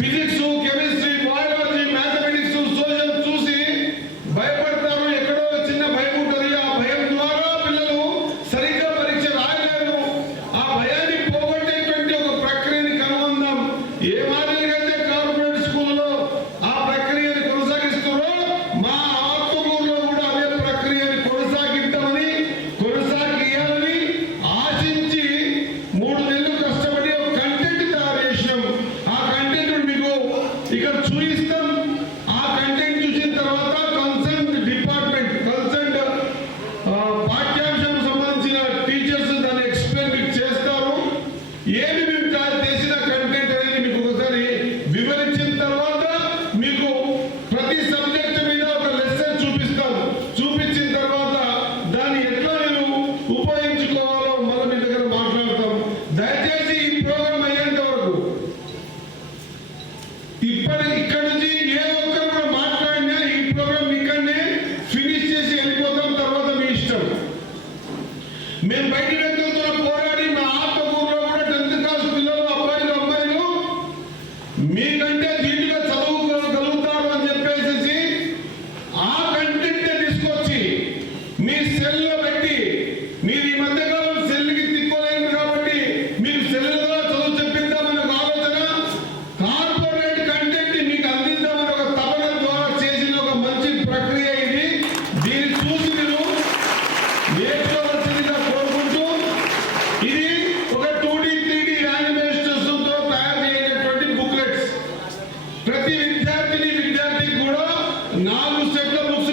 Філіпс చూపిస్తాం ఆ కంటెంట్ చూసిన తర్వాత కన్సర్న్ డిపార్ట్మెంట్ కన్సర్న్ పాఠ్యాంశం సంబంధించిన టీచర్స్ దాన్ని ఎక్స్ప్లెయిన్ చేస్తారు. ఏమి విద్యార్థిని విద్యార్థికి కూడా నాలుగు సెట్ల బుక్స్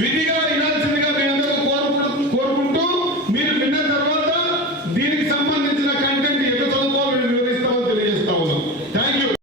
విధిగా